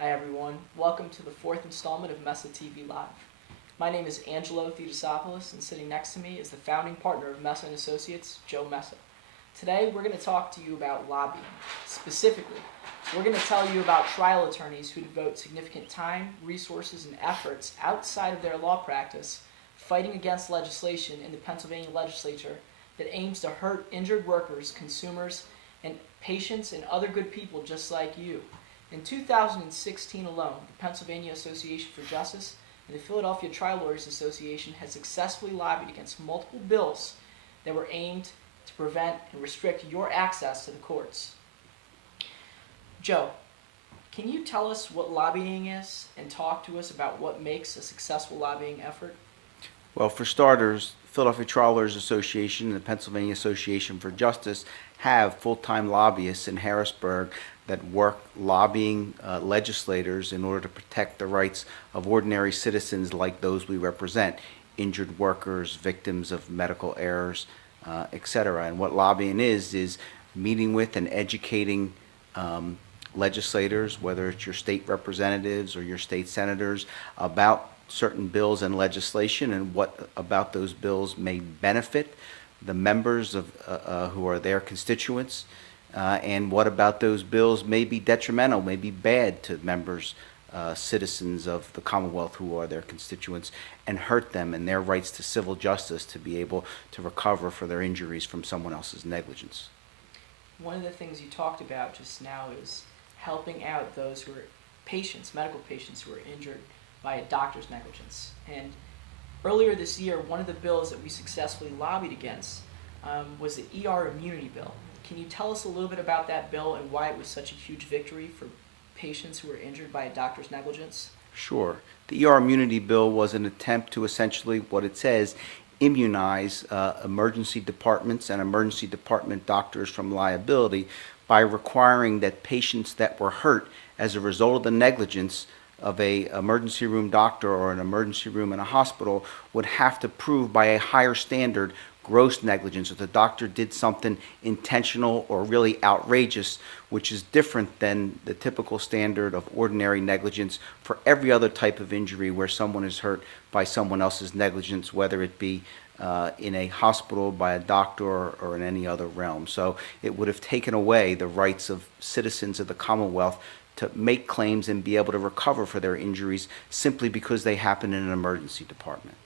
Hi everyone, welcome to the fourth installment of Messa TV Live. My name is Angelo Theodosopoulos, and sitting next to me is the founding partner of Messa Associates, Joe Messa. Today we're going to talk to you about lobbying. Specifically, we're going to tell you about trial attorneys who devote significant time, resources, and efforts outside of their law practice fighting against legislation in the Pennsylvania legislature that aims to hurt injured workers, consumers, and patients and other good people just like you. In 2016 alone, the Pennsylvania Association for Justice and the Philadelphia Trial Lawyers Association had successfully lobbied against multiple bills that were aimed to prevent and restrict your access to the courts. Joe, can you tell us what lobbying is and talk to us about what makes a successful lobbying effort? Well, for starters, Philadelphia Trial Lawyers Association and the Pennsylvania Association for Justice have full-time lobbyists in Harrisburg that work lobbying legislators in order to protect the rights of ordinary citizens like those we represent, injured workers, victims of medical errors, etc. And what lobbying is meeting with and educating legislators, whether it's your state representatives or your state senators, about certain bills and legislation and what about those bills may benefit the members of who are their constituents, and what about those bills may be detrimental, may be bad to members, citizens of the Commonwealth who are their constituents, and hurt them in their rights to civil justice to be able to recover for their injuries from someone else's negligence. One of the things you talked about just now is helping out those who are patients, medical patients who are injured by a doctor's negligence. And earlier this year, one of the bills that we successfully lobbied against was the ER immunity bill. Can you tell us a little bit about that bill and why it was such a huge victory for patients who were injured by a doctor's negligence? Sure. The ER immunity bill was an attempt to essentially, what it says, immunize emergency departments and emergency department doctors from liability by requiring that patients that were hurt as a result of the negligence of a emergency room doctor or an emergency room in a hospital would have to prove by a higher standard gross negligence, if the doctor did something intentional or really outrageous, which is different than the typical standard of ordinary negligence for every other type of injury where someone is hurt by someone else's negligence, whether it be in a hospital, by a doctor, or in any other realm. So it would have taken away the rights of citizens of the Commonwealth to make claims and be able to recover for their injuries simply because they happen in an emergency department.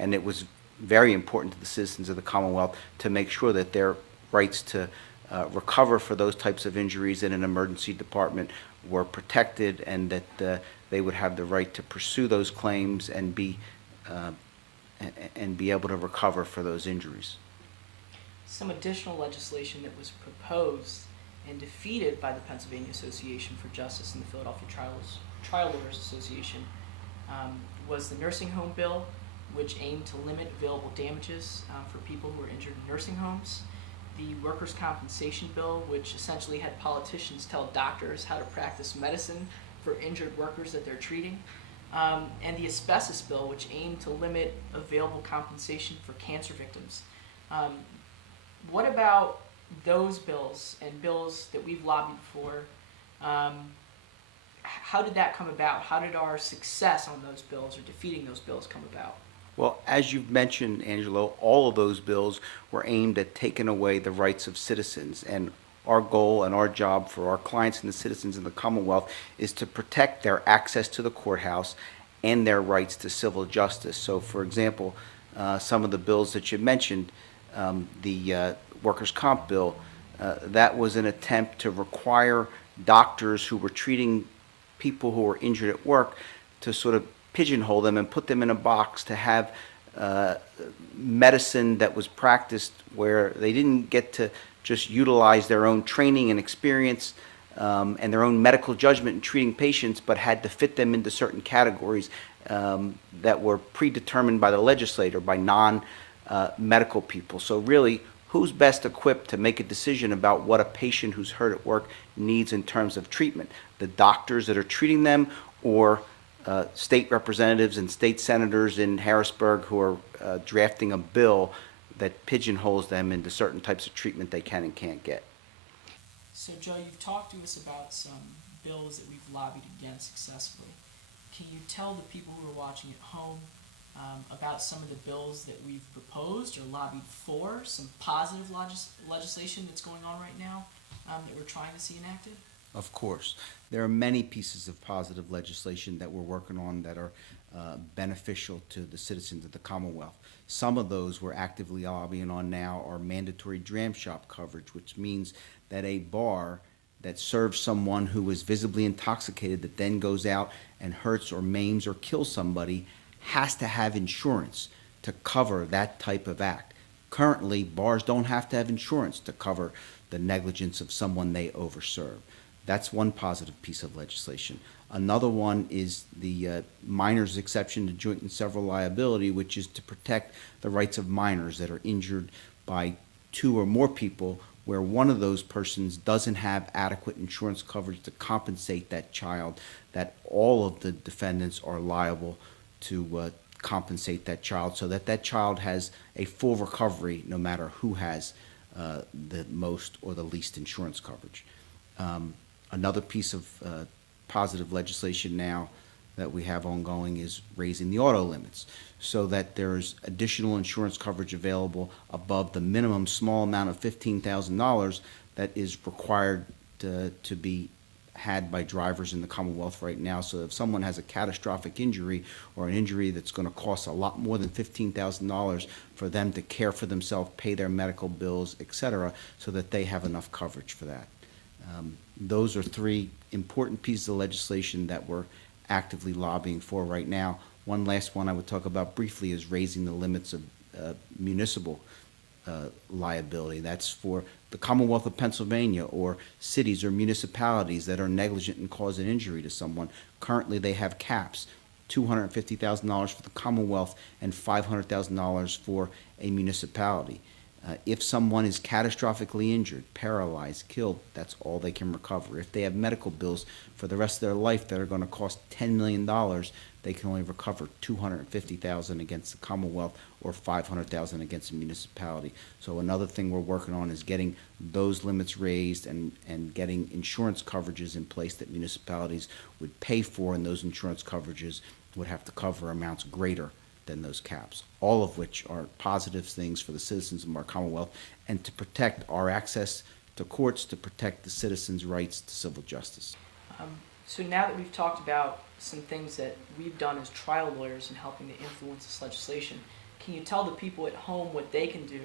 And it was very important to the citizens of the Commonwealth to make sure that their rights to recover for those types of injuries in an emergency department were protected, and that they would have the right to pursue those claims and be able to recover for those injuries. Some additional legislation that was proposed and defeated by the Pennsylvania Association for Justice and the Philadelphia Trial Lawyers Association was the nursing home bill, which aimed to limit available damages for people who were injured in nursing homes. The workers' compensation bill, which essentially had politicians tell doctors how to practice medicine for injured workers that they're treating. And the asbestos bill, which aimed to limit available compensation for cancer victims. What about those bills and bills that we've lobbied for? How did that come about? How did our success on those bills or defeating those bills come about? Well, as you've mentioned, Angelo, all of those bills were aimed at taking away the rights of citizens. And our goal and our job for our clients and the citizens in the Commonwealth is to protect their access to the courthouse and their rights to civil justice. So, for example, some of the bills that you mentioned, the workers' comp bill, that was an attempt to require doctors who were treating people who were injured at work to sort of pigeonhole them and put them in a box to have medicine that was practiced where they didn't get to just utilize their own training and experience and their own medical judgment in treating patients, but had to fit them into certain categories that were predetermined by the legislator, by non-medical people. So really, who's best equipped to make a decision about what a patient who's hurt at work needs in terms of treatment? The doctors that are treating them, or state representatives and state senators in Harrisburg who are drafting a bill that pigeonholes them into certain types of treatment they can and can't get? So, Joe, you've talked to us about some bills that we've lobbied against successfully. Can you tell the people who are watching at home about some of the bills that we've proposed or lobbied for, some positive legislation that's going on right now that we're trying to see enacted? Of course. There are many pieces of positive legislation that we're working on that are beneficial to the citizens of the Commonwealth. Some of those we're actively lobbying on now are mandatory dram shop coverage, which means that a bar that serves someone who is visibly intoxicated that then goes out and hurts or maims or kills somebody has to have insurance to cover that type of act. Currently, bars don't have to have insurance to cover the negligence of someone they overserve. That's one positive piece of legislation. Another one is the minors exception to joint and several liability, which is to protect the rights of minors that are injured by two or more people where one of those persons doesn't have adequate insurance coverage to compensate that child, that all of the defendants are liable to compensate that child so that that child has a full recovery no matter who has the most or the least insurance coverage. Another piece of positive legislation now that we have ongoing is raising the auto limits so that there's additional insurance coverage available above the minimum small amount of $15,000 that is required to be had by drivers in the Commonwealth right now. So if someone has a catastrophic injury or an injury that's going to cost a lot more than $15,000 for them to care for themselves, pay their medical bills, etc., so that they have enough coverage for that. Those are three important pieces of legislation that we're actively lobbying for right now. One last one I would talk about briefly is raising the limits of municipal liability. That's for the Commonwealth of Pennsylvania or cities or municipalities that are negligent and cause an injury to someone. Currently, they have caps, $250,000 for the Commonwealth and $500,000 for a municipality. If someone is catastrophically injured, paralyzed, killed, that's all they can recover. If they have medical bills for the rest of their life that are going to cost $10 million, they can only recover $250,000 against the Commonwealth or $500,000 against a municipality. So another thing we're working on is getting those limits raised and getting insurance coverages in place that municipalities would pay for, and those insurance coverages would have to cover amounts greater than those caps, all of which are positive things for the citizens of our Commonwealth and to protect our access to courts, to protect the citizens' rights to civil justice. So now that we've talked about some things that we've done as trial lawyers in helping to influence this legislation, can you tell the people at home what they can do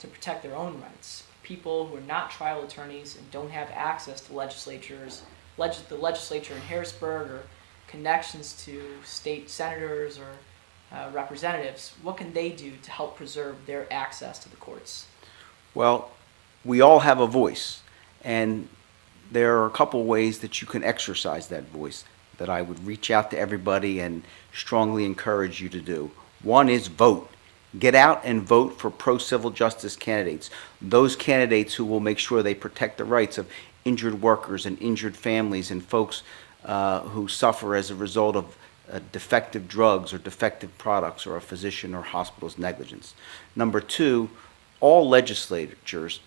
to protect their own rights? People who are not trial attorneys and don't have access to the legislature in Harrisburg or connections to state senators or representatives, what can they do to help preserve their access to the courts? Well, we all have a voice, and there are a couple ways that you can exercise that voice that I would reach out to everybody and strongly encourage you to do. One is vote. Get out and vote for pro-civil justice candidates, those candidates who will make sure they protect the rights of injured workers and injured families and folks who suffer as a result of defective drugs or defective products or a physician or hospital's negligence. Number two, all legislators,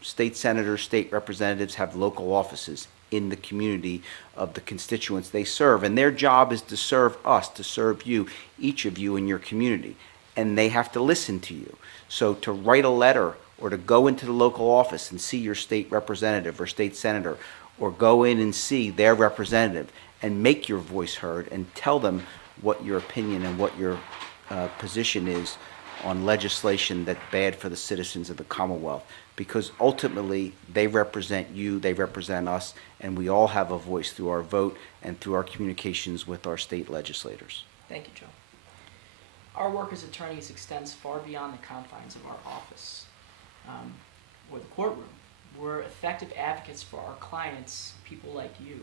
state senators, state representatives have local offices in the community of the constituents they serve, and their job is to serve us, to serve you, each of you in your community, and they have to listen to you. So to write a letter or to go into the local office and see your state representative or state senator, or go in and see their representative and make your voice heard and tell them what your opinion and what your position is on legislation that's bad for the citizens of the Commonwealth. Because ultimately, they represent you, they represent us, and we all have a voice through our vote and through our communications with our state legislators. Thank you, Joe. Our work as attorneys extends far beyond the confines of our office or the courtroom. We're effective advocates for our clients, people like you,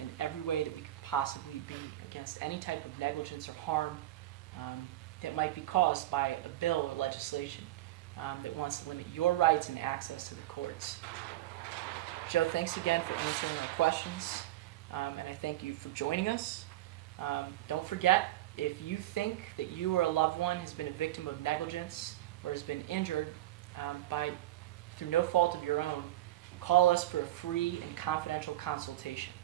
in every way that we could possibly be against any type of negligence or harm that might be caused by a bill or legislation that wants to limit your rights and access to the courts. Joe, thanks again for answering our questions, and I thank you for joining us. Don't forget, if you think that you or a loved one has been a victim of negligence or has been injured through no fault of your own, call us for a free and confidential consultation.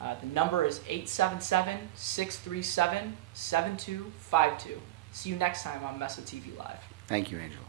The number is 877-637-7252. See you next time on Messa TV Live. Thank you, Angelo.